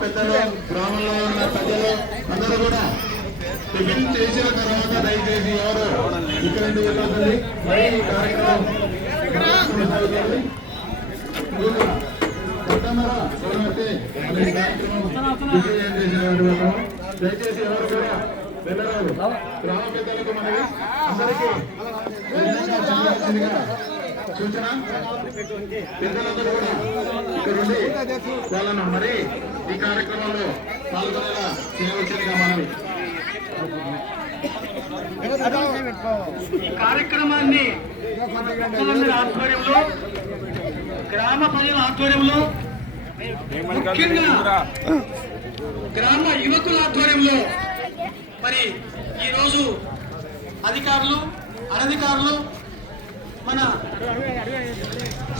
పెద్దలు గ్రామంలో ఉన్న ప్రజలు అందరూ కూడా టిఫిన్ చేసిన తర్వాత దయచేసి ఎవరు ఇక్కడ నుండి వెళ్ళొద్దండి మరి ఈ కార్యక్రమం దయచేసి ఎవరు కూడా వెళ్ళరాదు గ్రామ పెద్దలకు మనవి అందరికీ సూచన పెద్దలందరూ కూడా ఇక్కడ ఉండి వాళ్ళను మరి ఈ కార్యక్రమంలో పాల్గొనేలా చేయవలసిందిగా మనవి ఈ కార్యక్రమాన్ని మన పెద్దలందరి ఆధ్వర్యంలో గ్రామ ప్రజల ఆధ్వర్యంలో ముఖ్యంగా గ్రామ యువకుల ఆధ్వర్యంలో మరి ఈరోజు అధికారులు అనధికారులు మన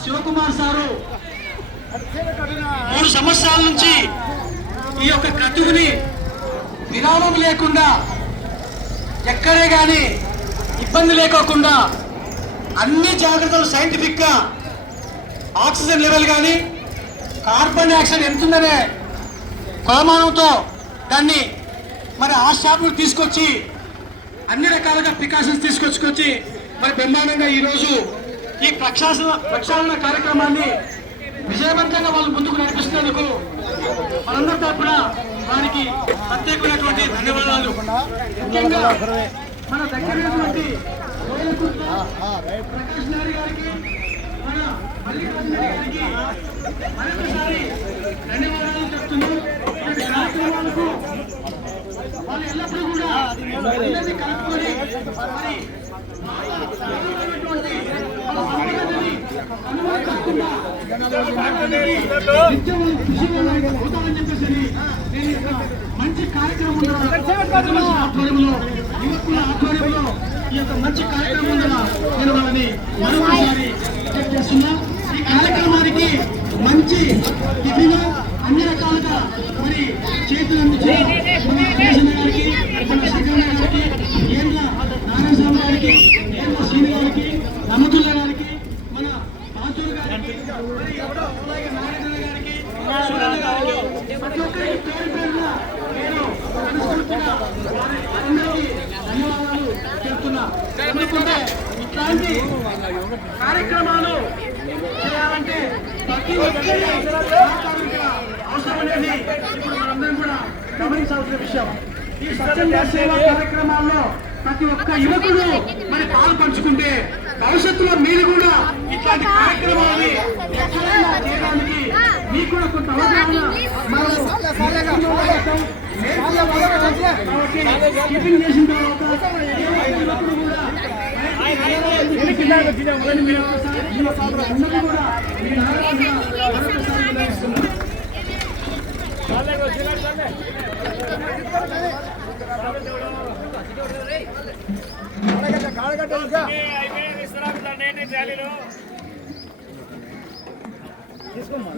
శివకుమార్ సారు మూడు సంవత్సరాల నుంచి ఈ యొక్క క్రతువుని విరామం లేకుండా ఎక్కడే కానీ ఇబ్బంది లేకోకుండా అన్ని జాగ్రత్తలు సైంటిఫిక్గా ఆక్సిజన్ లెవెల్ కానీ కార్బన్ డైఆక్సైడ్ ఎంతుందనే కొలమానంతో దాన్ని మరి ఆ షాపుకు తీసుకొచ్చి అన్ని రకాలుగా ప్రికాషన్స్ తీసుకొచ్చుకొచ్చి మరి బ్రహ్మాండంగా ఈరోజు ఈ ప్రక్షాసన ప్రక్షాళన కార్యక్రమాన్ని విజయవంతంగా వాళ్ళు ముందుకు నడిపిస్తున్నందుకు మనందరి తరపున వారికి ప్రత్యేకమైనటువంటి ధన్యవాదాలు. ముఖ్యంగా మన దగ్గర ఉన్నటువంటి రోయలకుర్తి ప్రకాష్ గారికి మన మల్లికార్జున గారికి మరొకసారి ధన్యవాదాలు చెప్తున్నాం. ఇలాంటి కార్యక్రమాలకు వాళ్ళు ఎల్లప్పుడూ కూడా అందరినీ కలుపుకొని మరి అనుమతించకుండా నిత్యం కృషి చెప్పేసి మంచి కార్యక్రమం ఆధ్వర్యంలో యువకుల ఆధ్వర్యంలో ఈ యొక్క మంచి కార్యక్రమం నేను వాళ్ళని చేస్తున్నా ఈ కార్యక్రమానికి మంచి టిఫిన్ అన్ని రకాలుగా మరి చేతులు అందించిన మన కేసన్న గారికి మన శంకరన్న గారికి నారాయణ స్వామి గారికి ఏంద్ర శ్రీని గారికి రమతుల్లా గారికి మన పాతూరు గారికి మరి ఎవరో అలాగే నారాయణ గారికి సూరన్న గారికి ప్రతి ఒక్కరికి పేరు పేరున నేను మనస్ఫూర్తిగా వారి అందరికీ ధన్యవాదాలు చెప్తున్నా ఎందుకంటే ఇట్లాంటి కార్యక్రమాలు చేయాలంటే ప్రతి ఒక్కరి అవసరం అనేది ఇప్పుడు మనందరం కూడా గమనించాల్సిన విషయం ఈ స్వచ్ఛంద సేవా కార్యక్రమాల్లో ప్రతి ఒక్క యువకుడు మరి పాలు పంచుకుంటే భవిష్యత్తులో మీరు కూడా ఇట్లాంటి కార్యక్రమాలని ఎక్కడైనా చేయడానికి మీకు కూడా కొంత టిఫిన్ చేసిన తర్వాత కూడా తీసుకోమ్మా